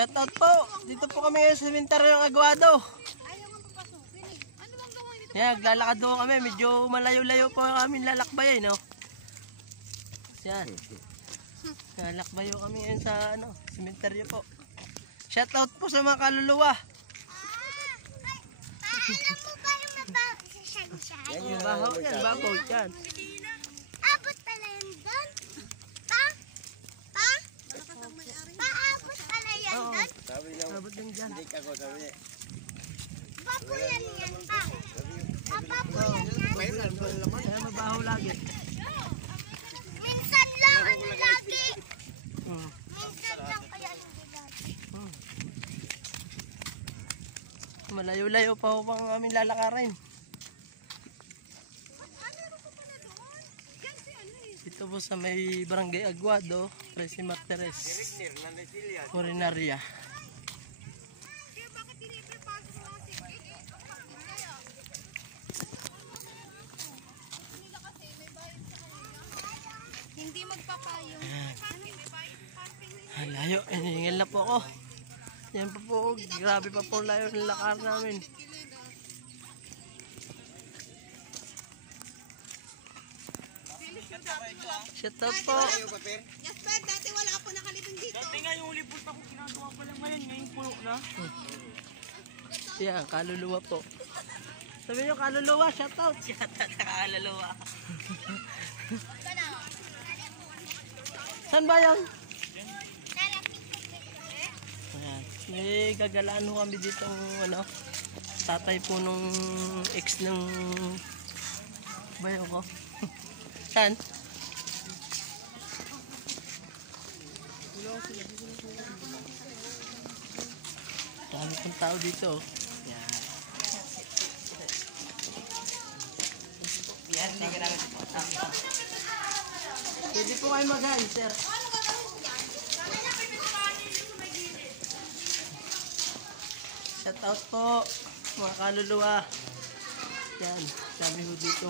Shout out po. Dito po kami ngayon sa sementeryo ng Aguado. Ayaw nga papasukin eh. Ano bang gawin dito? Yan, naglalakad doon kami. Medyo malayo-layo po kami lalakbayin, no? Yan. Lalakbayo kami ngayon sa sementeryo po. Shout out po sa mga kaluluwa. Alam mo ba yung mabaho sa sunshine? Yan, baho yan, baho yan. Abot pala yan doon? Pa? Paabot pala yan Oo. doon? Sabot din dyan. Papuyan yan pa. Papuyan yan. Kaya mabaho lagi. Minsan lang ano lagi. Hmm. Minsan lang kaya hindi lagi. Malayo-layo pa po pang aming lalakarin. Ito po sa may barangay Aguado, Trece Martires, Morinaria. Hindi magpapayong. Ang layo, hiningal na po ako. Yan pa po, grabe pa po layo ng lakar namin. Shout out po. Yes, Fred, dati wala po nakalibing dito. Dati nga yung ulipot ako ginagawa pa lang ngayon, ngayon puno na. Yan, kaluluwa po. Sabi nyo kaluluwa, shout out. Shout out sa kaluluwa. Saan ba yan? Ayan. May gagalaan ho kami dito tatay po nung ex ng bayo ko. Saan? Dami pong tao dito. Yan. Yan, hindi ka namin. Pwede po kayo mag-hi, sir. Shout out po, mga kaluluwa. Yan, sabi ko dito.